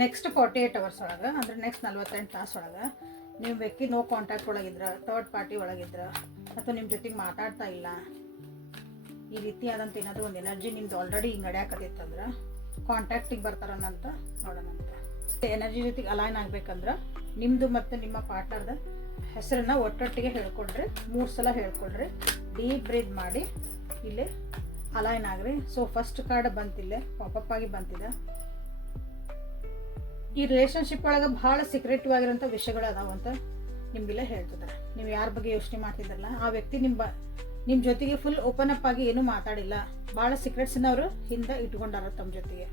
Next 48 hours ಒಳಗೆ ಅಂದರೆ next 48 ತಾಸು ಒಳಗೆ ನೀವು ವ್ಯಕ್ತಿ ನೋ ಕಾಂಟ್ಯಾಕ್ಟ್ ಒಳಗಿದ್ರ, ಥರ್ಡ್ ಪಾರ್ಟಿ ಒಳಗಿದ್ರ, ಅಥವಾ ನಿಮ್ಮ ಜೊತೆಗೆ ಮಾತಾಡ್ತಾ ಇಲ್ಲ, ಈ ರೀತಿಯಾದಂಥ ಏನಾದರೂ ಒಂದು ಎನರ್ಜಿ ನಿಮ್ದು ಆಲ್ರೆಡಿ ಹಿಂಗೆ ನಡೆಯಕತ್ತಿತ್ತಂದ್ರೆ ಕಾಂಟ್ಯಾಕ್ಟಿಗೆ ಬರ್ತಾರನ್ನಂತ ನೋಡೋಣಂತ. ಎನರ್ಜಿ ಜೊತೆಗೆ ಅಲೈನ್ ಆಗ್ಬೇಕಂದ್ರೆ ನಿಮ್ಮದು ಮತ್ತು ನಿಮ್ಮ ಪಾರ್ಟ್ನರ್ದ ಹೆಸರನ್ನ ಒಟ್ಟೊಟ್ಟಿಗೆ ಹೇಳ್ಕೊಡ್ರಿ, 3 ಸಲ ಹೇಳ್ಕೊಡ್ರಿ, ಡೀಪ್ ಬ್ರೀತ್ ಮಾಡಿ ಇಲ್ಲೇ ಅಲೈನ್ ಆಗ್ರಿ. ಸೊ ಫಸ್ಟ್ ಕಾರ್ಡ್ ಬಂತಿಲ್ಲೇ ಪಾಪಪ್ ಆಗಿ ಬಂತಿದೆ. ಈ ರಿಲೇಷನ್ಶಿಪ್ ಒಳಗೆ ಭಾಳ ಸೀಕ್ರೆಟಿವ್ ಆಗಿರೋಂಥ ವಿಷಯಗಳು ಅದಾವಂತ ನಿಮಗೆಲ್ಲ ಹೇಳ್ತಿದ್ದಾರೆ. ನೀವು ಯಾರ ಬಗ್ಗೆ ಯೋಚನೆ ಮಾಡ್ತಿದ್ರಲ್ಲ ಆ ವ್ಯಕ್ತಿ ನಿಮ್ಮ ಜೊತೆಗೆ ಫುಲ್ ಓಪನ್ ಅಪ್ ಆಗಿ ಏನೂ ಮಾತಾಡಿಲ್ಲ, ಭಾಳ ಸೀಕ್ರೆಟ್ಸ್ನ ಅವರು ಹಿಂದೆ ಇಟ್ಕೊಂಡಾರ ತಮ್ಮ ಜೊತೆಗೆ.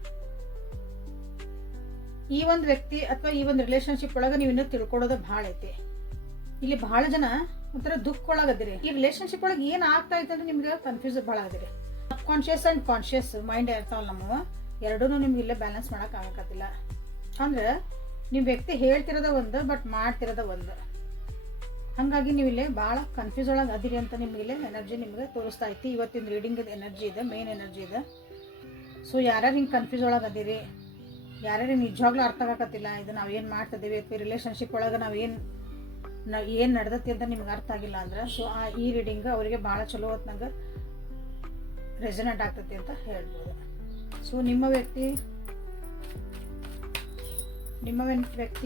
ಈ ಒಂದು ವ್ಯಕ್ತಿ ಅಥವಾ ಈ ಒಂದು ರಿಲೇಷನ್ಶಿಪ್ ಒಳಗೆ ನೀವು ಇನ್ನೂ ತಿಳ್ಕೊಳ್ಳೋದು ಭಾಳ ಐತಿ. ಇಲ್ಲಿ ಭಾಳ ಜನ ಒಂಥರ ದುಃಖ ಒಳಗದಿರಿ. ಈ ರಿಲೇಷನ್ಶಿಪ್ ಒಳಗೆ ಏನು ಆಗ್ತಾ ಐತೆ ಅಂದ್ರೆ ನಿಮ್ಗೆ ಕನ್ಫ್ಯೂಸ್ ಭಾಳ ಆಗಿರಿ. ಸಬ್ ಕಾನ್ಷಿಯಸ್ ಆ್ಯಂಡ್ ಕಾನ್ಷಿಯಸ್ ಮೈಂಡ್ ಇರ್ತಾವಲ್ಲ ನಮ್ಮವು, ಎರಡೂ ನಿಮ್ಗೆ ಇಲ್ಲೇ ಬ್ಯಾಲೆನ್ಸ್ ಮಾಡೋಕೆ ಆಗಕತ್ತಿಲ್ಲ. ಅಂದ್ರೆ ನಿಮ್ಮ ವ್ಯಕ್ತಿ ಹೇಳ್ತಿರೋದ ಒಂದು, ಬಟ್ ಮಾಡ್ತಿರೋದ ಒಂದು. ಹಾಗಾಗಿ ನೀವು ಇಲ್ಲೇ ಭಾಳ ಕನ್ಫ್ಯೂಸ್ ಒಳಗೆ ಅದಿರಿ ಅಂತ ನಿಮಗಿಲ್ಲೇ ಎನರ್ಜಿ ನಿಮಗೆ ತೋರಿಸ್ತಾ ಐತಿ. ಇವತ್ತಿನ ರೀಡಿಂಗ್ ಎನರ್ಜಿ ಇದೆ, ಮೇನ್ ಎನರ್ಜಿ ಇದೆ. ಸೊ ಯಾರ್ಯಾರು ಹಿಂಗೆ ಕನ್ಫ್ಯೂಸ್ ಒಳಗೆ ಅದಿರಿ, ಯಾರ್ಯಾರು ನಿಜವಾಗ್ಲೂ ಅರ್ಥ ಆಗಕತ್ತಿಲ್ಲ ಇದು ನಾವು ಏನು ಮಾಡ್ತಿದ್ದೀವಿ ಅಥವಾ ರಿಲೇಷನ್ಶಿಪ್ ಒಳಗೆ ನಾವು ಏನು ನಡೆದತಿ ಅಂತ ನಿಮ್ಗೆ ಅರ್ಥ ಆಗಿಲ್ಲ ಅಂದ್ರೆ, ಸೊ ಈ ರೀಡಿಂಗ್ ಅವರಿಗೆ ಭಾಳ ಚಲೋ ಹೊತ್ನಾಗ ರೆಸನೇಟ್ ಆಗ್ತೈತಿ ಅಂತ ಹೇಳ್ಬೋದು. ಸೊ ನಿಮ್ಮ ವ್ಯಕ್ತಿ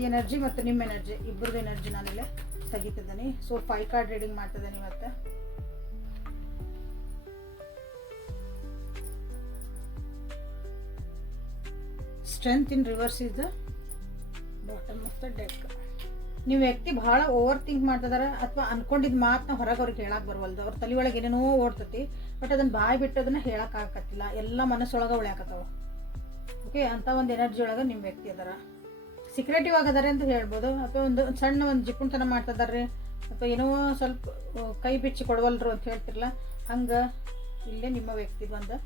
ಎನರ್ಜಿ ಮತ್ತು ನಿಮ್ಮ ಎನರ್ಜಿ ಇಬ್ಬರದ್ದು ಎನರ್ಜಿ ನಾನಿಲ್ಲೇ ತೆಗಿತಿದ್ದೀನಿ. ಸೊ 5 ಕಾರ್ಡ್ ರೀಡಿಂಗ್ ಮಾಡ್ತಿದ್ದೀನಿ ಇವತ್ತು. Strength in reverse is the bottom of the deck. ನೀವು ವ್ಯಕ್ತಿ ಭಾಳ ಓವರ್ ಥಿಂಕ್ ಮಾಡ್ತಿದಾರೆ ಅಥವಾ ಅನ್ಕೊಂಡಿದ್ದ ಮಾತನ್ನ ಹೊರಗೆ ಅವ್ರಿಗೆ ಹೇಳಕ್ಕೆ ಬರವಲ್ದು. ಅವ್ರ ತಲೆ ಒಳಗೆ ಏನೇನೋ ಓಡ್ತತಿ, ಬಟ್ ಅದನ್ನು ಬಾಯಿ ಬಿಟ್ಟು ಅದನ್ನು ಹೇಳಕ್ಕೆ ಆಗಕತ್ತಿಲ್ಲ, ಎಲ್ಲ ಮನಸ್ಸೊಳಗೆ ಉಳ್ಯಾಕತ್ತವ. ಓಕೆ, ಅಂಥ ಒಂದು ಎನರ್ಜಿ ಒಳಗೆ ನಿಮ್ಮ ವ್ಯಕ್ತಿ ಅದಾರ. ಸೀಕ್ರೆಟಿವ್ ಆಗದಾರೆ ಅಂತ ಹೇಳ್ಬೋದು, ಅಥವಾ ಒಂದು ಸಣ್ಣ ಒಂದು ಜಿಪುಣತನ ಮಾಡ್ತಿದಾರೆ, ಅಥವಾ ಏನೋ ಸ್ವಲ್ಪ ಕೈ ಬಿಚ್ಚಿ ಕೊಡವಲ್ರು ಅಂತ ಹೇಳ್ತಿರಲ್ಲ, ಹಂಗೆ ಇಲ್ಲೇ ನಿಮ್ಮ ವ್ಯಕ್ತಿಗೆ ಒಂದು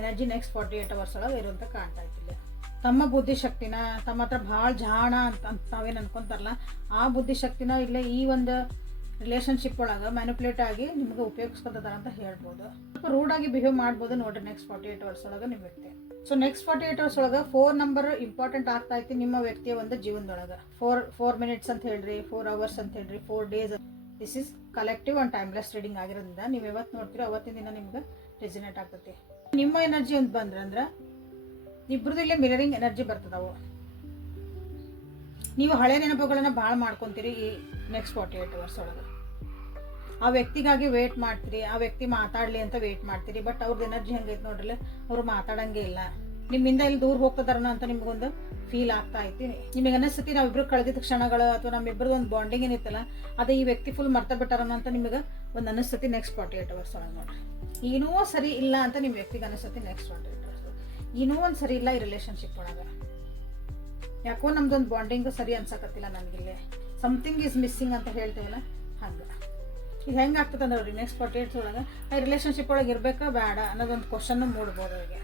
ಎನರ್ಜಿ ನೆಕ್ಸ್ಟ್ 48 ಅವರ್ಸ್ ಒಳಗೆ ಇರುವಂತ ಕಾಣ್ತಾ ಇದ್ದಿಲ್ಲ. ತಮ್ಮ ಬುದ್ಧಿಶಕ್ತಿನ ತಮ್ಮ ಹತ್ರ ಭಾಳ ಜಾಣ ಅಂತ ತಾವೇನು ಅನ್ಕೊಂತಾರಲ್ಲ, ಆ ಬುದ್ಧಿಶಕ್ತಿನ ಇಲ್ಲೇ ಈ ಒಂದು ರಿಲೇಷನ್ಶಿಪ್ ಒಳಗೆ ಮ್ಯಾನಿಪುಲೇಟ್ ಆಗಿ ನಿಮ್ಗೆ ಉಪಯೋಗಿಸ್ಕೊತಾರ ಅಂತ ಹೇಳ್ಬೋದು. ಸ್ವಲ್ಪ ರೂಡ್ ಆಗಿ ಬಿಹೇವ್ ಮಾಡ್ಬೋದು ನೋಡ್ರಿ ನೆಕ್ಸ್ಟ್ 48 ಅವರ್ಸ್ ಒಳಗೆ ನಿಮ್ಮ ವ್ಯಕ್ತಿ. ಸೊ ನೆಕ್ಸ್ಟ್ 48 ಅವರ್ಸ್ ಒಳಗೆ 4 ನಂಬರ್ ಇಂಪಾರ್ಟೆಂಟ್ ಆಗ್ತಾ ಐತಿ ನಿಮ್ಮ ವ್ಯಕ್ತಿಯ ಒಂದು ಜೀವನದೊಳಗೆ. 4 ಮಿನಿಟ್ಸ್ ಅಂತ ಹೇಳ್ರಿ, 4 ಅವರ್ಸ್ ಅಂತ ಹೇಳ್ರಿ, 4 days. This is collective and timeless reading ಆಗಿರೋದ್ರಿಂದ ನೀವು ಯಾವತ್ತು ನೋಡ್ತೀರೋ ಅವತ್ತಿನ ದಿನ ನಿಮ್ಗೆ ರೆಸಿನೇಟ್ ಆಗ್ತೈತಿ. ನಿಮ್ಮ ಎನರ್ಜಿ ಅಂತ ಬಂದ್ರಂದ್ರೆ ಇಬ್ಬರದು ಇಲ್ಲೇ ಮಿರರಿಂಗ್ ಎನರ್ಜಿ ಬರ್ತದವು. ನೀವು ಹಳೆ ನೆನಪುಗಳನ್ನು ಭಾಳ ಮಾಡ್ಕೊತೀರಿ ಈ ನೆಕ್ಸ್ಟ್ 48 ಅವರ್ಸ್ ಒಳಗೆ. ಆ ವ್ಯಕ್ತಿಗಾಗಿ ವೇಟ್ ಮಾಡ್ತೀರಿ, ಆ ವ್ಯಕ್ತಿ ಮಾತಾಡಲಿ ಅಂತ ವೇಟ್ ಮಾಡ್ತೀರಿ, ಬಟ್ ಅವ್ರದ್ದು ಎನರ್ಜಿ ಹೆಂಗೈತೆ ನೋಡ್ರಿ, ಅವ್ರು ಮಾತಾಡಂಗೆ ಇಲ್ಲ, ನಿಮ್ಮಿಂದ ಇಲ್ಲಿ ದೂರ ಹೋಗ್ತದಾರನ ಅಂತ ನಿಮ್ಗೊಂದು ಫೀಲ್ ಆಗ್ತಾ ಐತಿ. ನಿಮಗೆ ಅನಿಸ್ತತಿ ನಾವಿಬ್ರು ಕಳೆದಿದ್ದ ಕ್ಷಣಗಳು ಅಥವಾ ನಮ್ಮಿಬ್ಬರದ್ದು ಒಂದು ಬಾಂಡಿಂಗ್ ಏನಿತ್ತಲ್ಲ ಅದೇ ಈ ವ್ಯಕ್ತಿ ಫುಲ್ ಮರ್ತ ಬಿಟ್ಟಾರನ ಅಂತ ನಿಮಗೆ ಒಂದು ಅನಿಸ್ತತಿ ನೆಕ್ಸ್ಟ್ 48 ಅವರ್ಸ್ ಒಳಗೆ ನೋಡ್ರಿ. ಏನೋ ಸರಿ ಇಲ್ಲ ಅಂತ ನಿಮ್ಮ ವ್ಯಕ್ತಿಗೆ ಅನಿಸ್ತತಿ ನೆಕ್ಸ್ಟ್ 48 ಅವರ್ಸ್. ಏನೋ ಒಂದು ಸರಿ ಇಲ್ಲ ಈ ರಿಲೇಷನ್ಶಿಪ್ ಒಳಗೆ, ಯಾಕೋ ನಮ್ದೊಂದು ಬಾಂಡಿಂಗ್ ಸರಿ ಅನ್ಸಕತ್ತಿಲ್ಲ ನನಗಿಲ್ಲೇ, ಸಮಥಿಂಗ್ ಈಸ್ ಮಿಸ್ಸಿಂಗ್ ಅಂತ ಹೇಳ್ತೇವಲ್ಲ ಹಂಗೆ. ಇದು ಹೆಂಗೆ ಆಗ್ತದೆ ಅಂದ್ರೆ ನೆಕ್ಸ್ಟ್ 48 ಒಳಗೆ ಈ ರಿಲೇಷನ್ಶಿಪ್ ಒಳಗೆ ಇರಬೇಕಾ ಬೇಡ ಅನ್ನೋದೊಂದು ಕ್ವಶನ್ನು ಮೂಡ್ಬೋದು ಅವ್ರಿಗೆ.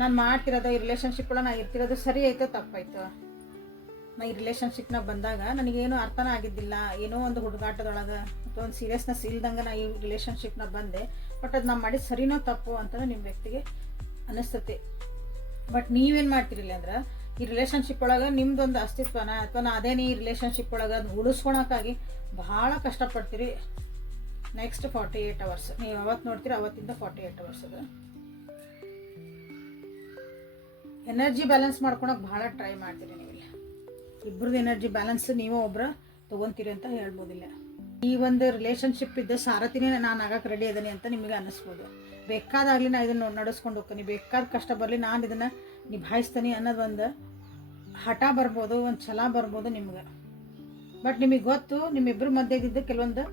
ನಾನು ಮಾಡ್ತಿರೋದು ಈ ರಿಲೇಷನ್ಶಿಪ್ ಒಳಗೆ ನಾ ಇರ್ತಿರೋದು ಸರಿ ಆಯ್ತೋ ತಪ್ಪಾಯ್ತು, ನಾ ಈ ರಿಲೇಷನ್ಶಿಪ್ನ ಬಂದಾಗ ನನಗೇನು ಅರ್ಥನೇ ಆಗಿದ್ದಿಲ್ಲ, ಏನೋ ಒಂದು ಹುಡುಗಾಟದೊಳಗೆ ಅಥವಾ ಒಂದು ಸೀರಿಯಸ್ನೆಸ್ ಇಲ್ದಂಗೆ ನಾ ಈ ರಿಲೇಷನ್ಶಿಪ್ನ ಬಂದೆ, ಬಟ್ ಅದು ನಾ ಮಾಡಿದ ಸರಿನೋ ತಪ್ಪು ಅಂತ ನಿಮ್ಮ ವ್ಯಕ್ತಿಗೆ ಅನಿಸ್ತತಿ. ಬಟ್ ನೀವೇನು ಮಾಡ್ತಿರಿಲ್ಲ ಅಂದ್ರೆ ಈ ರಿಲೇಷನ್ಶಿಪ್ ಒಳಗೆ ನಿಮ್ದೊಂದು ಅಸ್ತಿತ್ವನ ಅಥವಾ ನಾ ಅದೇನೇ ಈ ರಿಲೇಷನ್ಶಿಪ್ ಒಳಗೆ ಅದನ್ನ ಉಳಿಸ್ಕೊಳಕ್ಕಾಗಿ ಭಾಳ ಕಷ್ಟಪಡ್ತೀರಿ. ನೆಕ್ಸ್ಟ್ 48 ಅವರ್ಸ್ ನೀವು ಅವತ್ತು ನೋಡ್ತೀರಿ, ಅವತ್ತಿಂದ 48 ಅವರ್ಸ್ ಅದು ಎನರ್ಜಿ ಬ್ಯಾಲೆನ್ಸ್ ಮಾಡ್ಕೊಳಕ್ಕೆ ಭಾಳ ಟ್ರೈ ಮಾಡ್ತೀರಿ ನೀವು. ಇಲ್ಲಿ ಇಬ್ಬರದ್ದು ಎನರ್ಜಿ ಬ್ಯಾಲೆನ್ಸ್ ನೀವು ಒಬ್ಬರು ತೊಗೊತೀರಿ ಅಂತ ಹೇಳ್ಬೋದಿಲ್ಲ. ಈ ಒಂದು ರಿಲೇಷನ್ಶಿಪ್ ಇದ್ದ ಸಾರಥಿನೇ ನಾನು ಆಗಕ್ಕೆ ರೆಡಿ ಇದ್ದೀನಿ ಅಂತ ನಿಮಗೆ ಅನ್ನಿಸ್ಬೋದು. ಬೇಕಾದಾಗಲಿ ನಾ ಇದನ್ನು ನಡೆಸ್ಕೊಂಡು ಹೋಗ್ತೀನಿ, ಬೇಕಾದ ಕಷ್ಟ ಬರಲಿ ನಾನು ಇದನ್ನು ನಿಭಾಯಿಸ್ತೀನಿ ಅನ್ನೋದೊಂದು ಹಠ ಬರ್ಬೋದು, ಒಂದು ಛಲ ಬರ್ಬೋದು ನಿಮ್ಗೆ. ಬಟ್ ನಿಮಗೆ ಗೊತ್ತು ನಿಮ್ಮಿಬ್ಬರ ಮಧ್ಯೆ ಇದ್ದಿದ್ದು ಕೆಲವೊಂದು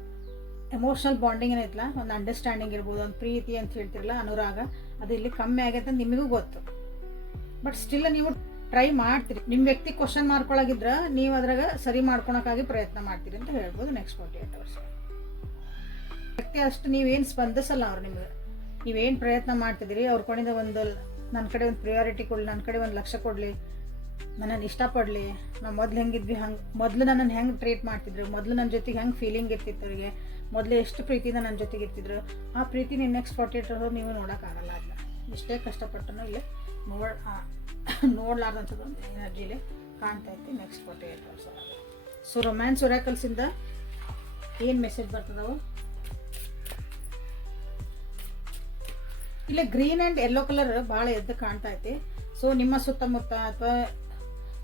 ಎಮೋಷ್ನಲ್ ಬಾಂಡಿಂಗ್ ಏನೈತಲ್ಲ, ಒಂದು ಅಂಡರ್ಸ್ಟ್ಯಾಂಡಿಂಗ್ ಇರ್ಬೋದು, ಒಂದು ಪ್ರೀತಿ ಅಂತ ಹೇಳ್ತಿರಲ್ಲ, ಅನುರಾಗ, ಅದು ಇಲ್ಲಿ ಕಮ್ಮಿ ಆಗೈತೆ ಅಂತ ನಿಮಗೂ ಗೊತ್ತು. ಬಟ್ ಸ್ಟಿಲ್ ನೀವು ಟ್ರೈ ಮಾಡ್ತೀರಿ. ನಿಮ್ಮ ವ್ಯಕ್ತಿ ಕ್ವಶನ್ ಮಾಡ್ಕೊಳಗಿದ್ರೆ ನೀವು ಅದ್ರಾಗ ಸರಿ ಮಾಡ್ಕೊಳಕ್ಕಾಗಿ ಪ್ರಯತ್ನ ಮಾಡ್ತೀರಿ ಅಂತ ಹೇಳ್ಬೋದು ನೆಕ್ಸ್ಟ್ 48 ಅವರ್ಸ್. ವ್ಯಕ್ತಿ ಅಷ್ಟು ನೀವೇನು ಸ್ಪಂದಿಸಲ್ಲ ಅವ್ರು ನಿಮ್ಗೆ, ನೀವೇನು ಪ್ರಯತ್ನ ಮಾಡ್ತಿದ್ದೀರಿ ಅವ್ರ ಕಡೆಯಿಂದ ಒಂದು ನನ್ನ ಕಡೆ ಒಂದು ಪ್ರಿಯಾರಿಟಿ ಕೊಡಲಿ, ನನ್ನ ಕಡೆ ಒಂದು ಲಕ್ಷ್ಯ ಕೊಡಲಿ, ನನ್ನನ್ನು ಇಷ್ಟಪಡಲಿ, ನಾವು ಮೊದಲು ಹೆಂಗಿದ್ವಿ ಹಂಗೆ, ಮೊದಲು ನನ್ನನ್ನು ಹೆಂಗೆ ಟ್ರೀಟ್ ಮಾಡ್ತಿದ್ರು, ಮೊದಲು ನನ್ನ ಜೊತೆಗೆ ಹೆಂಗೆ ಫೀಲಿಂಗ್ ಇರ್ತಿತ್ತು ಅವರಿಗೆ, ಮೊದಲು ಎಷ್ಟು ಪ್ರೀತಿಯಿಂದ ನನ್ನ ಜೊತೆಗೆ ಇರ್ತಿದ್ರು, ಆ ಪ್ರೀತಿ ನೀವು ನೆಕ್ಸ್ಟ್ 48 ಅವರ್ಸ್ ನೀವು ನೋಡೋಕ್ಕಾಗಲ್ಲ. ಅದನ್ನ ಇಷ್ಟೇ ಕಷ್ಟಪಟ್ಟನು ಇಲ್ಲಿ ನೋಡ್ಲಾರ್ದಂಥದ್ದು ಒಂದು ಎನರ್ಜಿಲಿ ಕಾಣ್ತೈತಿ ನೆಕ್ಸ್ಟ್ 48 hours ಒಳಗೆ. ಸೊ ರೊಮ್ಯಾನ್ಸ್ ಒರಾಕಲ್ಸಿಂದ ಏನು ಮೆಸೇಜ್ ಬರ್ತದವು? ಇಲ್ಲಿ ಗ್ರೀನ್ ಆ್ಯಂಡ್ ಯೆಲ್ಲೋ ಕಲರ್ ಭಾಳ ಎದ್ದು ಕಾಣ್ತೈತಿ. ಸೊ ನಿಮ್ಮ ಸುತ್ತಮುತ್ತ ಅಥವಾ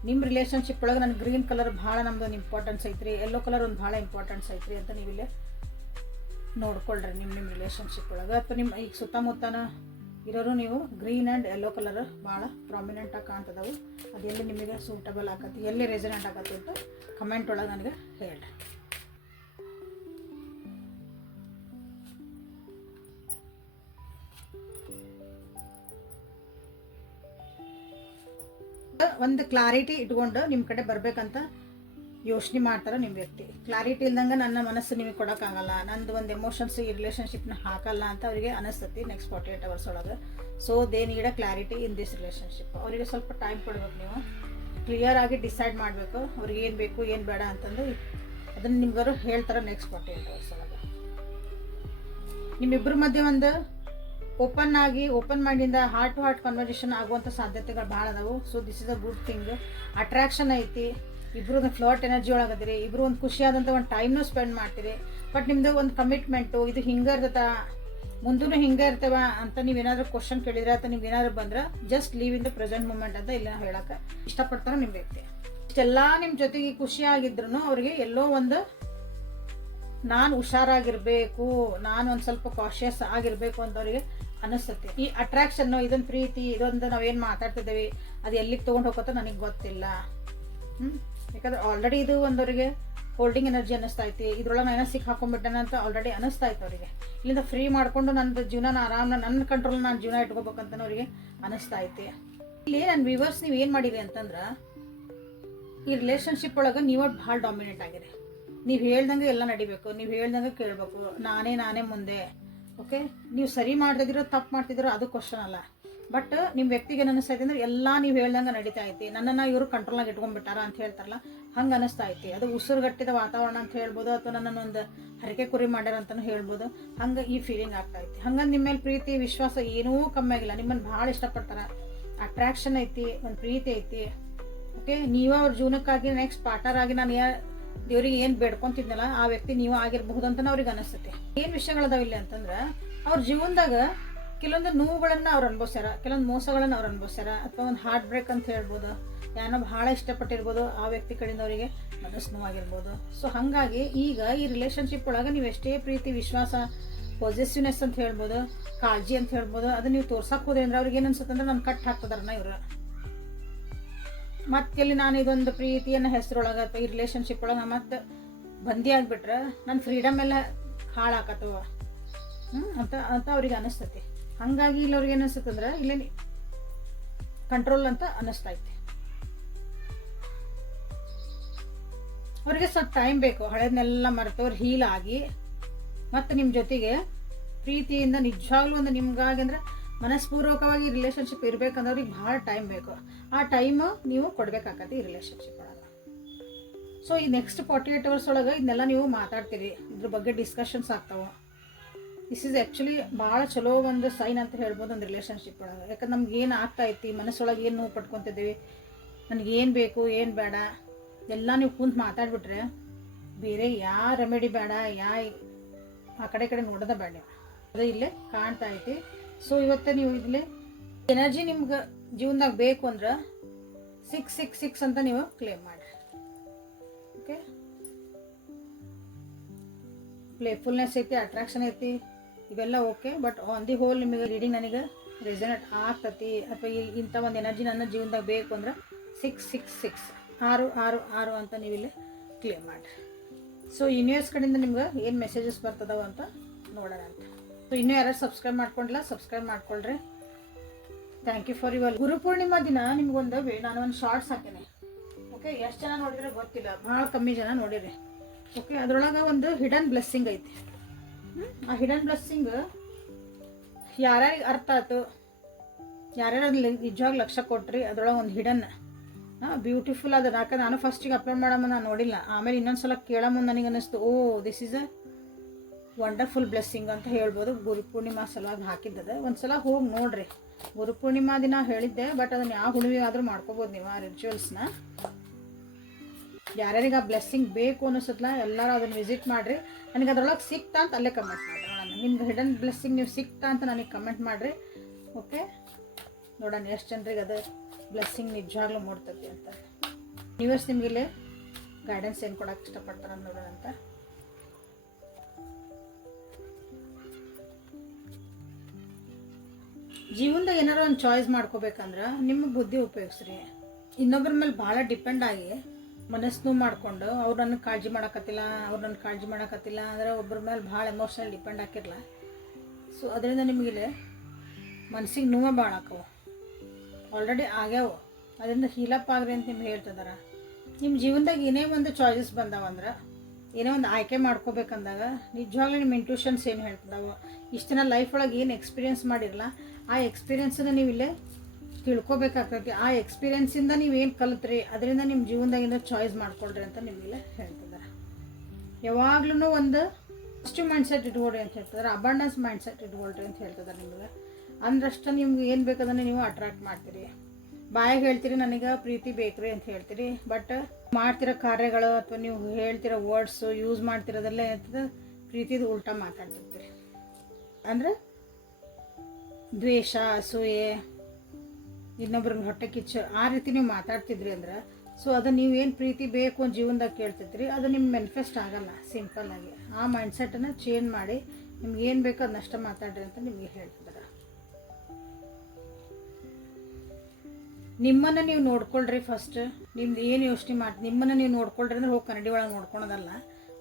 ನಿಮ್ಮ ರಿಲೇಷನ್ಶಿಪ್ ಒಳಗೆ ನನಗೆ ಗ್ರೀನ್ ಕಲರ್ ಭಾಳ ನಮ್ದು ಒಂದು ಇಂಪಾರ್ಟೆನ್ಸ್ ಐತ್ರಿ, ಯೆಲ್ಲೋ ಕಲರ್ ಒಂದು ಭಾಳ ಇಂಪಾರ್ಟೆನ್ಸ್ ಐತ್ರಿ ಅಂತ ನೀವಿಲ್ಲಿ ನೋಡ್ಕೊಳ್ರಿ. ನಿಮ್ಮ ರಿಲೇಷನ್ಶಿಪ್ ಒಳಗೆ ಅಥವಾ ನಿಮ್ಮ ಈಗ ಸುತ್ತಮುತ್ತನ ಇರೋರು ನೀವು ಗ್ರೀನ್ ಆ್ಯಂಡ್ ಯೆಲ್ಲೋ ಕಲರ್ ಭಾಳ ಪ್ರಾಮಿನೆಂಟಾಗಿ ಕಾಣ್ತದವು. ಅದು ಎಲ್ಲಿ ನಿಮಗೆ ಸೂಟಬಲ್ ಆಗತ್ತೆ, ಎಲ್ಲಿ ರೆಸನೆಂಟ್ ಆಗತ್ತೆ ಅಂತ ಕಮೆಂಟ್ ಒಳಗೆ ನನಗೆ ಹೇಳ್ರಿ. ಒಂದು ಕ್ಲಾರಿಟಿ ಇಟ್ಕೊಂಡು ನಿಮ್ಮ ಕಡೆ ಬರಬೇಕಂತ ಯೋಚನೆ ಮಾಡ್ತಾರೆ ನಿಮ್ಮ ವ್ಯಕ್ತಿ. ಕ್ಲಾರಿಟಿ ಇಲ್ದಂಗೆ ನನ್ನ ಮನಸ್ಸು ನಿಮಗೆ ಕೊಡೋಕ್ಕಾಗಲ್ಲ, ನಂದು ಒಂದು ಎಮೋಷನ್ಸ್ ಈ ರಿಲೇಷನ್ಶಿಪ್ನ ಹಾಕಲ್ಲ ಅಂತ ಅವರಿಗೆ ಅನಿಸ್ತತಿ ನೆಕ್ಸ್ಟ್ 48 hours ಒಳಗೆ. So they need a clarity in this relationship. ಅವರಿಗೆ ಸ್ವಲ್ಪ ಟೈಮ್ ಕೊಡ್ಬೇಕು, ನೀವು ಕ್ಲಿಯರ್ ಆಗಿ ಡಿಸೈಡ್ ಮಾಡಬೇಕು ಅವ್ರಿಗೆ ಏನು ಬೇಕು ಏನು ಬೇಡ ಅಂತಂದು ಅದನ್ನು ನಿಮ್ಗಾರು ಹೇಳ್ತಾರೆ ನೆಕ್ಸ್ಟ್ 48 hours ಒಳಗೆ. ನಿಮ್ಮಿಬ್ಬರ ಮಧ್ಯೆ ಒಂದು ಓಪನ್ ಮೈಂಡಿಂದ ಹಾರ್ಟ್ ಟು ಹಾರ್ಟ್ ಕನ್ವರ್ಸೇಷನ್ ಆಗುವಂಥ ಸಾಧ್ಯತೆಗಳು ಭಾಳ ಅದಾವು. So this is a good thing. Attraction ಐತಿ, ಇಬ್ಬರು ಒಂದು ಫ್ಲರ್ಟ್ ಎನರ್ಜಿ ಒಳಗದಿರಿ, ಇಬ್ಬರು ಒಂದು ಖುಷಿಯಾದಂಥ ಒಂದು ಟೈಮ್ನೂ ಸ್ಪೆಂಡ್ ಮಾಡ್ತೀರಿ. ಬಟ್ ನಿಮ್ಮದು ಒಂದು ಕಮಿಟ್ಮೆಂಟು ಇದು ಹಿಂಗೆ ಇರ್ತದ, ಮುಂದೂ ಹಿಂಗೆ ಇರ್ತವ ಅಂತ ನೀವೇನಾದ್ರೂ ಕ್ವಶನ್ ಕೇಳಿದ್ರೆ ಅಥವಾ ನೀವೇನಾದ್ರು ಬಂದ್ರೆ just leave in the present moment ಅಂತ ಇಲ್ಲ ಹೇಳಕ್ಕೆ ಇಷ್ಟಪಡ್ತಾರೆ ನಿಮ್ಮ ವ್ಯಕ್ತಿ. ಇಷ್ಟೆಲ್ಲ ನಿಮ್ಮ ಜೊತೆಗೆ ಖುಷಿಯಾಗಿದ್ರು ಅವ್ರಿಗೆ ಎಲ್ಲೋ ಒಂದು ನಾನು ಹುಷಾರಾಗಿರ್ಬೇಕು, ನಾನು ಒಂದು ಸ್ವಲ್ಪ ಕಾಶಿಯಸ್ ಆಗಿರ್ಬೇಕು ಅಂತ ಅವ್ರಿಗೆ ಅನಿಸ್ತತಿ. ಈ ಅಟ್ರಾಕ್ಷನ್ನು ಇದೊಂದು ಪ್ರೀತಿ ಇದೊಂದು ನಾವೇನು ಮಾತಾಡ್ತಿದ್ದೇವೆ ಅದು ಎಲ್ಲಿಗೆ ತೊಗೊಂಡು ಹೋಗುತ್ತೋ ನನಗೆ ಗೊತ್ತಿಲ್ಲ. ಯಾಕಂದ್ರೆ ಆಲ್ರೆಡಿ ಇದು ಒಂದವರಿಗೆ ಹೋಲ್ಡಿಂಗ್ ಎನರ್ಜಿ ಅನ್ನಿಸ್ತಾ ಐತಿ, ಇದ್ರೊಳಗೆ ಏನೋ ಸಿಕ್ ಹಾಕೊಂಡ್ಬಿಟ್ಟನ ಅಂತ ಆಲ್ರೆಡಿ ಅನಿಸ್ತಾ ಇತ್ತು ಅವರಿಗೆ. ಇಲ್ಲಿಂದ ಫ್ರೀ ಮಾಡಿಕೊಂಡು ನನ್ನ ಜೀವನ ಆರಾಮ ನನ್ನ ಕಂಟ್ರೋಲ್ ನಾನು ಜೀವನ ಇಟ್ಕೋಬೇಕಂತ ಅವರಿಗೆ ಅನಿಸ್ತಾ ಐತಿ. ಇಲ್ಲಿ ನನ್ನ ವ್ಯೂವರ್ಸ್ ನೀವು ಏನು ಮಾಡಿರಿ ಅಂತಂದ್ರೆ ಈ ರಿಲೇಷನ್ಶಿಪ್ ಒಳಗೆ ನೀವು ಭಾಳ ಡಾಮಿನೇಟ್ ಆಗಿರಿ. ನೀವು ಹೇಳ್ದಂಗೆ ಎಲ್ಲ ನಡಿಬೇಕು, ನೀವು ಹೇಳ್ದಂಗೆ ಕೇಳಬೇಕು, ನಾನೇ ಮುಂದೆ. ಓಕೆ, ನೀವು ಸರಿ ಮಾಡ್ತಿದ್ದೀರೋ ತಪ್ಪು ಮಾಡ್ತಿದ್ದೀರೋ ಅದು ಕ್ವಶನ್ ಅಲ್ಲ. ಬಟ್ ನಿಮ್ಮ ವ್ಯಕ್ತಿಗೆ ಅನಿಸ್ತೈತಿ ಅಂದ್ರೆ ಎಲ್ಲ ನೀವು ಹೇಳ್ದಂಗೆ ನಡೀತಾ ಐತಿ, ನನ್ನನ್ನು ಇವರು ಕಂಟ್ರೋಲ್ನಾಗ ಇಟ್ಕೊಂಡ್ಬಿಟ್ಟಾರ ಅಂತ ಹೇಳ್ತಾರಲ್ಲ ಹಂಗೆ ಅನಿಸ್ತಾ ಐತಿ. ಅದು ಉಸಿರುಗಟ್ಟಿದ ವಾತಾವರಣ ಅಂತ ಹೇಳ್ಬೋದು, ಅಥವಾ ನನ್ನನ್ನು ಒಂದು ಹರಕೆ ಕುರಿ ಮಾಡ್ಯಾರ ಅಂತಲೂ ಹೇಳ್ಬೋದು. ಹಂಗೆ ಈ ಫೀಲಿಂಗ್ ಆಗ್ತಾ ಐತಿ. ಹಂಗಂದು ನಿಮ್ಮ ಮೇಲೆ ಪ್ರೀತಿ ವಿಶ್ವಾಸ ಏನೂ ಕಮ್ಮಿ ಆಗಿಲ್ಲ, ನಿಮ್ಮನ್ನು ಭಾಳ ಇಷ್ಟಪಡ್ತಾರೆ, ಅಟ್ರಾಕ್ಷನ್ ಐತಿ, ಒಂದು ಪ್ರೀತಿ ಐತಿ. ಓಕೆ, ನೀವು ಅವ್ರ ಜೀವನಕ್ಕಾಗಿ ನೆಕ್ಸ್ಟ್ ಪಾರ್ಟ್ನರ್ ಆಗಿ ನಾನು ದೇವ್ರಿಗೆ ಏನು ಬೇಡ್ಕೊಂತಿದ್ನಲ್ಲ ಆ ವ್ಯಕ್ತಿ ನೀವು ಆಗಿರಬಹುದು ಅಂತ ಅವ್ರಿಗೆ ಅನಿಸ್ತೈತಿ. ಏನು ವಿಷಯಗಳದಾವ ಇಲ್ಲಿ ಅಂತಂದ್ರೆ ಅವ್ರ ಜೀವನದಾಗ ಕೆಲವೊಂದು ನೋವುಗಳನ್ನು ಅವ್ರು ಅನುಭವಿಸ್ಯಾರ, ಕೆಲವೊಂದು ಮೋಸಗಳನ್ನು ಅವ್ರು ಅನುಭವಿಸ್ಯಾರ, ಅಥವಾ ಒಂದು ಹಾರ್ಟ್ ಬ್ರೇಕ್ ಅಂತ ಹೇಳ್ಬೋದು. ಯಾರೋ ಭಾಳ ಇಷ್ಟಪಟ್ಟಿರ್ಬೋದು ಆ ವ್ಯಕ್ತಿ ಕಡೆಯಿಂದ ಅವರಿಗೆ ಮನಸ್ಸು ನೋವಾಗಿರ್ಬೋದು. ಸೊ ಹಾಗಾಗಿ ಈಗ ಈ ರಿಲೇಷನ್ಶಿಪ್ ಒಳಗೆ ನೀವು ಎಷ್ಟೇ ಪ್ರೀತಿ ವಿಶ್ವಾಸ ಪಾಸಿಟಿವ್ನೆಸ್ ಅಂತ ಹೇಳ್ಬೋದು, ಕಾಳಜಿ ಅಂತ ಹೇಳ್ಬೋದು, ಅದು ನೀವು ತೋರ್ಸಕ್ಕೆ ಹೋದ್ರೆ ಅಂದ್ರೆ ಅವ್ರಿಗೆ ಏನು ಅನ್ಸುತ್ತೆ ಅಂದ್ರೆ ನಾನು ಕಟ್ ಹಾಕ್ತದಾರನ ಇವರು. ಮತ್ತೆಲ್ಲಿ ನಾನು ಇದೊಂದು ಪ್ರೀತಿಯನ್ನು ಹೆಸರೊಳಗೆ ಅಥವಾ ಈ ರಿಲೇಷನ್ಶಿಪ್ ಒಳಗೆ ಮತ್ತೆ ಬಂದಿ ಆಗಿಬಿಟ್ರೆ ನನ್ನ ಫ್ರೀಡಮ್ ಎಲ್ಲ ಹಾಳಾಕತ್ತವ ಅಂತ ಅವ್ರಿಗೆ ಅನಿಸ್ತತಿ. ಹಾಗಾಗಿ ಇಲ್ಲಿ ಅವ್ರಿಗೆ ಏನು ಅನಿಸುತ್ತೆ ಅಂದ್ರೆ ಇಲ್ಲಿ ಕಂಟ್ರೋಲ್ ಅಂತ ಅನ್ನಿಸ್ತಾ ಐತಿ. ಅವ್ರಿಗೆ ಸ್ವಲ್ಪ ಟೈಮ್ ಬೇಕು, ಹಳೇದನ್ನೆಲ್ಲ ಮರೆತು ಅವ್ರು ಹೀಲ್ ಆಗಿ ಮತ್ತು ನಿಮ್ಮ ಜೊತೆಗೆ ಪ್ರೀತಿಯಿಂದ ನಿಜವಾಗ್ಲೂ ಒಂದು ನಿಮ್ಗಾಗಿ ಅಂದರೆ ಮನಸ್ಪೂರ್ವಕವಾಗಿ ರಿಲೇಷನ್ಶಿಪ್ ಇರಬೇಕಂದ್ರೆ ಅವ್ರಿಗೆ ಭಾಳ ಟೈಮ್ ಬೇಕು. ಆ ಟೈಮು ನೀವು ಕೊಡಬೇಕಾಗತ್ತೆ ಈ ರಿಲೇಷನ್ಶಿಪ್ ಒಳಗೆ. ಸೊ ಈ ನೆಕ್ಸ್ಟ್ 48 hours ಒಳಗೆ ಇದನ್ನೆಲ್ಲ ನೀವು ಮಾತಾಡ್ತೀರಿ, ಇದ್ರ ಬಗ್ಗೆ ಡಿಸ್ಕಷನ್ಸ್ ಆಗ್ತಾವೆ. ದಿಸ್ ಈಸ್ ಆ್ಯಕ್ಚುಲಿ ಭಾಳ ಚಲೋ ಒಂದು ಸೈನ್ ಅಂತ ಹೇಳ್ಬೋದು ಒಂದು ರಿಲೇಷನ್ಶಿಪ್ ಒಳಗೆ. ಯಾಕಂದ್ರೆ ನಮ್ಗೆ ಏನು ಆಗ್ತಾ ಐತಿ, ಮನಸ್ಸೊಳಗೆ ಏನು ನೋವು ಪಟ್ಕೊತಿದ್ದೀವಿ, ನನಗೇನು ಬೇಕು ಏನು ಬೇಡ ಎಲ್ಲ ನೀವು ಕುಂತು ಮಾತಾಡ್ಬಿಟ್ರೆ ಬೇರೆ ಯಾವ ರೆಮಿಡಿ ಬೇಡ, ಆ ಕಡೆ ನೋಡೋದ ಬೇಡ, ಅದು ಇಲ್ಲೇ ಕಾಣ್ತಾ ಐತಿ. ಸೊ ಇವತ್ತೇ ನೀವು ಇಲ್ಲಿ ಎನರ್ಜಿ ನಿಮ್ಗೆ ಜೀವನದಾಗ ಬೇಕು ಅಂದ್ರೆ 666 ಅಂತ ನೀವು ಕ್ಲೇಮ್ ಮಾಡಿರಿ. ಓಕೆ, ಪ್ಲೇಫುಲ್ನೆಸ್ ಐತಿ, ಅಟ್ರಾಕ್ಷನ್ ಐತಿ, ಇವೆಲ್ಲ okay. But on the whole ನಿಮಗೆ ರೀಡಿಂಗ್ ನನಗೆ ರೆಸನೇಟ್ ಆಗ್ತತಿ ಅಥವಾ ಇಂಥ ಒಂದು ಎನರ್ಜಿ ನನ್ನ ಜೀವನದಾಗ ಬೇಕು ಅಂದ್ರೆ 666 666 ಅಂತ ನೀವು ಇಲ್ಲಿ ಕ್ಲೇಮ್ ಮಾಡಿರಿ. ಸೊ ಯೂನಿವರ್ಸ್ ಕಡೆಯಿಂದ ನಿಮ್ಗೆ ಏನು ಮೆಸೇಜಸ್ ಬರ್ತದವ ಅಂತ ನೋಡೋಣ ಅಂತ. ಸೊ ಇನ್ನೂ ಯಾರು ಸಬ್ಸ್ಕ್ರೈಬ್ ಮಾಡ್ಕೊಂಡಿಲ್ಲ ಸಬ್ಸ್ಕ್ರೈಬ್ ಮಾಡ್ಕೊಳ್ರಿ. Thank you for your Guru Purnima ದಿನ ನಿಮ್ಗೊಂದು ನಾನು ಒಂದು ಶಾರ್ಟ್ಸ್ ಹಾಕೇನೆ. ಓಕೆ, ಎಷ್ಟು ಜನ ನೋಡಿದ್ರೆ ಗೊತ್ತಿಲ್ಲ, ಭಾಳ ಕಮ್ಮಿ ಜನ ನೋಡಿರಿ. ಓಕೆ, ಅದರೊಳಗೆ ಒಂದು ಹಿಡನ್ ಬ್ಲೆಸ್ಸಿಂಗ್ ಐತಿ. ಆ ಹಿಡನ್ ಬ್ಲೆಸ್ಸಿಂಗ್ ಯಾರ್ಯಾರಿಗೆ ಅರ್ಥ ಆಯ್ತು, ಯಾರ್ಯಾರು ನಿಜವಾಗಿ ಲಕ್ಷ್ಯ ಕೊಟ್ರಿ, ಅದರೊಳಗೆ ಒಂದು ಹಿಡನ್ ಬ್ಯೂಟಿಫುಲ್ ಅದ. ಯಾಕಂದ್ರೆ ನಾನು ಫಸ್ಟಿಗೆ ಅಪ್ಲೋಡ್ ಮಾಡಮ್ಮ ನಾನು ನೋಡಿಲ್ಲ, ಆಮೇಲೆ ಇನ್ನೊಂದ್ಸಲ ಕೇಳೋ ಮುಂದೆ ನನಗೆ ಅನ್ನಿಸ್ತು oh this is a wonderful blessing ಅಂತ ಹೇಳ್ಬೋದು. ಗುರು ಪೂರ್ಣಿಮಾ ಸಲುವಾಗಿ ಹಾಕಿದ್ದದ. ಒಂದು ಸಲ ಹೋಗಿ ನೋಡ್ರಿ, ಗುರುಪೂರ್ಣಿಮಾ ದಿನ ಹೇಳಿದ್ದೆ, ಬಟ್ ಅದನ್ನು ಯಾವ ಹುಣ್ಣಿಮೆ ಆದರೂ ಮಾಡ್ಕೋಬೋದು ನೀವು ಆ ರಿಚುವಲ್ಸ್ನ. ಯಾರ್ಯಾರಿಗೆ ಆ ಬ್ಲೆಸ್ಸಿಂಗ್ ಬೇಕು ಅನ್ನಿಸುತ್ತಲ್ಲ ಎಲ್ಲರೂ ಅದನ್ನು ವಿಸಿಟ್ ಮಾಡಿರಿ. ನನಗೆ ಅದರೊಳಗೆ ಸಿಕ್ತಾ ಅಂತ ಅಲ್ಲೇ ಕಮೆಂಟ್ ಮಾಡಿರಿ. ನಿಮ್ಗೆ ಹಿಡನ್ ಬ್ಲೆಸ್ಸಿಂಗ್ ನೀವು ಸಿಕ್ತಾ ಅಂತ ನನಗೆ ಕಮೆಂಟ್ ಮಾಡಿರಿ. ಓಕೆ, ನೋಡೋಣ ಎಷ್ಟು ಜನರಿಗೆ ಅದು ಬ್ಲೆಸ್ಸಿಂಗ್ ನಿಜವಾಗ್ಲೂ ಮೂಡ್ತೈತಿ ಅಂತ. ಯೂನಿವರ್ಸ್ ನಿಮ್ಗೆ ಇಲ್ಲಿ ಗೈಡೆನ್ಸ್ ಏನು ಕೊಡೋಕೆ ಇಷ್ಟಪಡ್ತಾರೆ ನೋಡೋಣ ಅಂತ. ಜೀವನದಾಗ ಏನಾರು ಒಂದು ಚಾಯ್ಸ್ ಮಾಡ್ಕೋಬೇಕಂದ್ರೆ ನಿಮ್ಮ ಬುದ್ಧಿ ಉಪಯೋಗಿಸ್ರಿ. ಇನ್ನೊಬ್ಬರ ಮೇಲೆ ಭಾಳ ಡಿಪೆಂಡ್ ಆಗಿ ಮನಸ್ಸು ಮಾಡಿಕೊಂಡು ಅವ್ರು ನನಗೆ ಕಾಳಜಿ ಮಾಡೋಕತ್ತಿಲ್ಲ ಅಂದರೆ ಒಬ್ಬರ ಮೇಲೆ ಭಾಳ ಎಮೋಷ್ನಲ್ ಡಿಪೆಂಡ್ ಆಗಿರಲ್ಲ. ಸೊ ಅದರಿಂದ ನಿಮಗಿಲ್ಲಿ ಮನಸ್ಸಿಗೆ ನೋವು ಭಾಳ ಆಕವು, ಆಲ್ರೆಡಿ ಆಗ್ಯಾವು. ಅದರಿಂದ ಹೀಲಪ್ ಆಗ್ರಿ ಅಂತ ನಿಮ್ಗೆ ಹೇಳ್ತಿದಾರೆ. ನಿಮ್ಮ ಜೀವನದಾಗ ಏನೇ ಒಂದು ಚಾಯ್ಸಸ್ ಬಂದಾವಂದ್ರೆ, ಏನೋ ಒಂದು ಆಯ್ಕೆ ಮಾಡ್ಕೋಬೇಕಂದಾಗ ನಿಜವಾಗ್ಲೂ ನಿಮ್ಮ ಇಂಟ್ಯೂಷನ್ಸ್ ಏನು ಹೇಳ್ತಿದ್ದಾವೆ, ಇಷ್ಟು ದಿನ ಲೈಫ್ ಒಳಗೆ ಏನು ಎಕ್ಸ್ಪೀರಿಯೆನ್ಸ್ ಮಾಡಿರಲ್ಲ ಆ ಎಕ್ಸ್ಪೀರಿಯೆನ್ಸನ್ನು ನೀವು ಇಲ್ಲೇ ತಿಳ್ಕೊಬೇಕಾಗ್ತೈತಿ. ಆ ಎಕ್ಸ್ಪೀರಿಯೆನ್ಸಿಂದ ನೀವೇನು ಕಲಿತ್ರಿ ಅದರಿಂದ ನಿಮ್ಮ ಜೀವನದಾಗಿಂದ ಚಾಯ್ಸ್ ಮಾಡ್ಕೊಳ್ರಿ ಅಂತ ನಿಮಗೆಲ್ಲ ಹೇಳ್ತಿದ್ದಾರೆ. ಯಾವಾಗ್ಲೂ ಒಂದು ಪಾಸಿಟಿವ್ ಮೈಂಡ್ಸೆಟ್ ಇಟ್ಕೊಳ್ರಿ ಅಂತ ಹೇಳ್ತಿದ್ದಾರೆ, ಅಬಂಡೆನ್ಸ್ ಮೈಂಡ್ಸೆಟ್ ಇಟ್ಕೊಳ್ರಿ ಅಂತ ಹೇಳ್ತಿದ್ದಾರೆ. ನಿಮಗೆ ಅಂದ್ರಷ್ಟು ನಿಮ್ಗೆ ಏನು ಬೇಕದನ್ನು ನೀವು ಅಟ್ರಾಕ್ಟ್ ಮಾಡ್ತೀರಿ. ಬಾಯಾಗ ಹೇಳ್ತೀರಿ ನನಗೆ ಪ್ರೀತಿ ಬೇಕ್ರಿ ಅಂತ ಹೇಳ್ತೀರಿ, ಬಟ್ ಮಾಡ್ತಿರೋ ಕಾರ್ಯಗಳು ಅಥವಾ ನೀವು ಹೇಳ್ತಿರೋ ವರ್ಡ್ಸು ಯೂಸ್ ಮಾಡ್ತಿರೋದೆಲ್ಲ ಏನಾಗ್ತದೆ, ಪ್ರೀತಿದು ಉಲ್ಟಾ ಮಾತಾಡ್ತಿರ್ತೀರಿ. ಅಂದರೆ ದ್ವೇಷ, ಅಸೂಯೆ, ಇನ್ನೊಬ್ರಿಗೆ ಹೊಟ್ಟೆ ಕಿಚ್ಚು ಆ ರೀತಿ ನೀವು ಮಾತಾಡ್ತಿದ್ರಿ ಅಂದ್ರೆ, ಸೊ ಅದು ನೀವೇನು ಪ್ರೀತಿ ಬೇಕು ಅಂತ ಜೀವನದಾಗ ಕೇಳ್ತಿದ್ರಿ ಅದು ನಿಮ್ಗೆ ಮ್ಯಾನಿಫೆಸ್ಟ್ ಆಗಲ್ಲ. ಸಿಂಪಲ್ಲಾಗಿ ಆ ಮೈಂಡ್ಸೆಟನ್ನು ಚೇಂಜ್ ಮಾಡಿ ನಿಮ್ಗೆ ಏನು ಬೇಕೋ ಅದನ್ನಷ್ಟ ಮಾತಾಡ್ರಿ ಅಂತ ನಿಮಗೆ ಹೇಳ್ತಿದ್ದಾರೆ. ನಿಮ್ಮನ್ನು ನೀವು ನೋಡ್ಕೊಳ್ರಿ. ಫಸ್ಟ್ ನಿಮ್ದು ಏನು ಯೋಚನೆ ಮಾಡಿ ನಿಮ್ಮನ್ನು ನೀವು ನೋಡ್ಕೊಳ್ರಿ ಅಂದ್ರೆ ಹೋಗಿ ಕನ್ನಡಿ ಒಳಗೆ ನೋಡ್ಕೊಳೋದಲ್ಲ,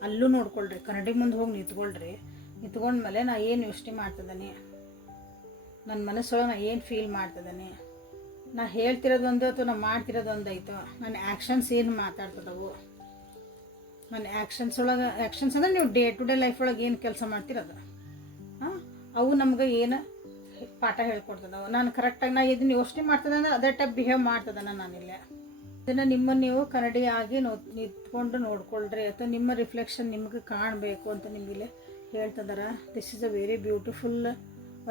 ಅಲ್ಲೂ ನೋಡ್ಕೊಳ್ರಿ. ಕನ್ನಡಿ ಮುಂದೆ ಹೋಗಿ ನಿಂತ್ಕೊಳ್ರಿ. ನಿಂತ್ಕೊಂಡ್ಮೇಲೆ ನಾ ಏನು ಯೋಚನೆ ಮಾಡ್ತಿದ್ದಾನೆ, ನನ್ನ ಮನಸ್ಸೊಳಗೆ ನಾ ಏನು ಫೀಲ್ ಮಾಡ್ತಿದ್ದಾನೆ, ನಾ ಹೇಳ್ತಿರೋದೊಂದು ಅಥವಾ ನಾ ಮಾಡ್ತಿರೋದೊಂದು ಆಯಿತು, ನನ್ನ ಆ್ಯಕ್ಷನ್ಸ್ ಏನು ಮಾತಾಡ್ತದವು, ನನ್ನ ಆ್ಯಕ್ಷನ್ಸ್ ಅಂದರೆ ನೀವು ಡೇ ಟು ಡೇ ಲೈಫ್ ಒಳಗೆ ಏನು ಕೆಲಸ ಮಾಡ್ತಿರೋದು ಅವು ನಮ್ಗೆ ಏನು ಪಾಠ ಹೇಳ್ಕೊಡ್ತದವು. ನಾನು ಕರೆಕ್ಟಾಗಿ ನಾ ಇದನ್ನು ಯೋಚನೆ ಮಾಡ್ತದೆ ಅಂದ್ರೆ ಅದೇ ಟೈಪ್ ಬಿಹೇವ್ ಮಾಡ್ತದನ ನಾನಿಲ್ಲೇ. ಇದನ್ನು ನಿಮ್ಮನ್ನು ನೀವು ಕನ್ನಡಿಯಾಗಿ ನಿಂತ್ಕೊಂಡು ನೋಡ್ಕೊಳ್ರಿ, ಅಥವಾ ನಿಮ್ಮ ರಿಫ್ಲೆಕ್ಷನ್ ನಿಮಗೆ ಕಾಣಬೇಕು ಅಂತ ನಿಮಗಿಲ್ಲಿ ಹೇಳ್ತಿದ್ದಾರೆ. This is a very beautiful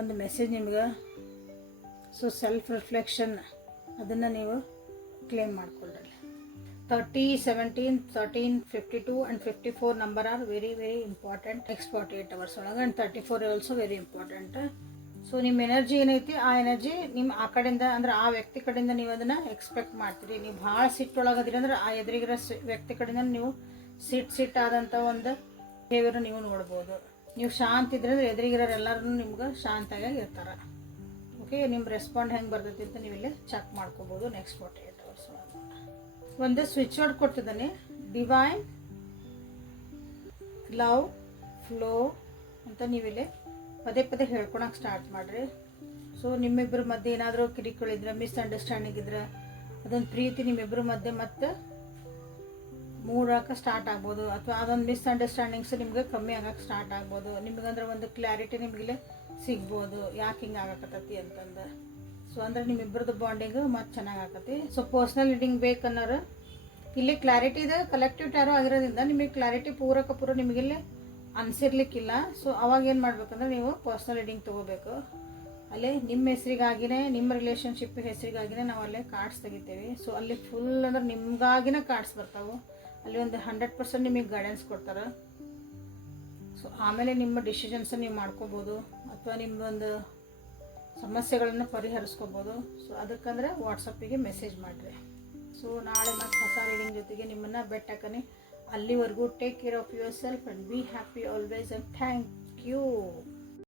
ಒಂದು ಮೆಸೇಜ್ ನಿಮ್ಗೆ. ಸೊ ಸೆಲ್ಫ್ ರಿಫ್ಲೆಕ್ಷನ್ ಅದನ್ನು ನೀವು ಕ್ಲೇಮ್ ಮಾಡ್ಕೊಳ್ರಿ. 30, 17, 13, 52 and 54 number are very very important. Next 48 hours ಒಳಗೆ and 34 also very important. So ನಿಮ್ಮ ಎನರ್ಜಿ ಏನೈತಿ ಆ ಎನರ್ಜಿ ನಿಮ್ಮ ಆ ಕಡೆಯಿಂದ ಅಂದರೆ ಆ ವ್ಯಕ್ತಿ ಕಡೆಯಿಂದ ನೀವು ಅದನ್ನು ಎಕ್ಸ್ಪೆಕ್ಟ್ ಮಾಡ್ತೀರಿ. ನೀವು ಭಾಳ ಸಿಟ್ಟೊಳಗದಿರಿ ಅಂದ್ರೆ ಆ ಎದುರಿಗಿರೋ ವ್ಯಕ್ತಿ ಕಡೆಯಿಂದ ನೀವು ಸಿಟ್ಟಾದಂಥ ಒಂದು ಬಿಹೇವಿಯರ್ ನೀವು ನೋಡ್ಬೋದು. ನೀವು ಶಾಂತ ಇದ್ರೆ ಅಂದ್ರೆ ಎದುರಿಗಿರೋರು ಎಲ್ಲರೂ ನಿಮ್ಗೆ ಶಾಂತಾಗಿ ಇರ್ತಾರೆ. ಓಕೆ, ನಿಮ್ಮ ರೆಸ್ಪಾಂಡ್ ಹೆಂಗೆ ಬರ್ತೈತಿ ಅಂತ ನೀವಿಲ್ಲಿ ಚೆಕ್ ಮಾಡ್ಕೋಬೋದು. ನೆಕ್ಸ್ಟ್ 48 hours ಒಂದು ಸ್ವಿಚ್ ವರ್ಡ್ ಕೊಡ್ತಿದ್ದಾನೆ, ಡಿವೈನ್ ಲವ್ ಫ್ಲೋ ಅಂತ ನೀವಿಲ್ಲಿ ಪದೇ ಪದೇ ಹೇಳ್ಕೊಳಕ್ಕೆ ಸ್ಟಾರ್ಟ್ ಮಾಡಿರಿ. ಸೊ ನಿಮ್ಮಿಬ್ಬರ ಮಧ್ಯೆ ಏನಾದರೂ ಕಿರಿಕಿಳಿದ್ರೆ, ಮಿಸ್ಅಂಡರ್ಸ್ಟ್ಯಾಂಡಿಂಗ್ ಇದ್ರೆ ಅದೊಂದು ಪ್ರೀತಿ ನಿಮ್ಮಿಬ್ಬರ ಮಧ್ಯೆ ಮತ್ತೆ ಮೂಡೋಕೆ ಸ್ಟಾರ್ಟ್ ಆಗ್ಬೋದು, ಅಥವಾ ಅದೊಂದು ಮಿಸ್ಅಂಡರ್ಸ್ಟ್ಯಾಂಡಿಂಗ್ಸ್ ನಿಮ್ಗೆ ಕಮ್ಮಿ ಆಗಕ್ಕೆ ಸ್ಟಾರ್ಟ್ ಆಗ್ಬೋದು. ನಿಮ್ಗಂದ್ರೆ ಒಂದು ಕ್ಲಾರಿಟಿ ನಿಮಗಿಲ್ಲಿ ಸಿಗ್ಬೋದು, ಯಾಕೆ ಹಿಂಗೆ ಆಗಕತ್ತತಿ ಅಂತಂದು. ಸೊ ಅಂದ್ರೆ ನಿಮ್ಮಿಬ್ಬರದ್ದು ಬಾಂಡಿಂಗು ಮತ್ತೆ ಚೆನ್ನಾಗಿ ಆಗತ್ತೆ. ಸೊ ಪರ್ಸ್ನಲ್ ರೀಡಿಂಗ್ ಬೇಕನ್ನೋರು ಇಲ್ಲಿ ಕ್ಲಾರಿಟಿ ಇದೆ. ಕಲೆಕ್ಟಿವ್ ಟ್ಯಾರೋ ಆಗಿರೋದ್ರಿಂದ ನಿಮಗೆ ಕ್ಲಾರಿಟಿ ಪೂರ ನಿಮಗಿಲ್ಲಿ ಅನಿಸಿರ್ಲಿಕ್ಕಿಲ್ಲ. ಸೊ ಅವಾಗ ಏನು ಮಾಡ್ಬೇಕಂದ್ರೆ ನೀವು ಪರ್ಸ್ನಲ್ ರೀಡಿಂಗ್ ತೊಗೋಬೇಕು. ಅಲ್ಲಿ ನಿಮ್ಮ ಹೆಸರಿಗಾಗಿನೇ, ನಿಮ್ಮ ರಿಲೇಷನ್ಶಿಪ್ ಹೆಸರಿಗಾಗಿನೇ ನಾವು ಅಲ್ಲೇ ಕಾರ್ಡ್ಸ್ ತೆಗಿತೇವೆ. ಸೊ ಅಲ್ಲಿ ಫುಲ್ ಅಂದ್ರೆ ನಿಮ್ಗಾಗಿನೇ ಕಾರ್ಡ್ಸ್ ಬರ್ತಾವೆ. ಅಲ್ಲಿ ಒಂದು 100% ನಿಮಗೆ ಗೈಡೆನ್ಸ್ ಕೊಡ್ತಾರೆ. ಸೊ ಆಮೇಲೆ ನಿಮ್ಮ ಡಿಸಿಷನ್ಸನ್ನು ನೀವು ಮಾಡ್ಕೋಬೋದು, ಅಥವಾ ನಿಮ್ಮದೊಂದು ಸಮಸ್ಯೆಗಳನ್ನು ಪರಿಹರಿಸ್ಕೋಬೋದು. ಸೊ ಅದಕ್ಕಂದರೆ ವಾಟ್ಸಪ್ಪಿಗೆ ಮೆಸೇಜ್ ಮಾಡಿರಿ. ಸೊ ನಾಳೆ ಮತ್ತೆ ಹೊಸ ರೀಡಿಂಗ್ ಜೊತೆಗೆ ನಿಮ್ಮನ್ನು ಬೆಟ್ಟಕ್ಕನೆ. ಅಲ್ಲಿವರೆಗೂ take care of yourself and be happy always and thank you.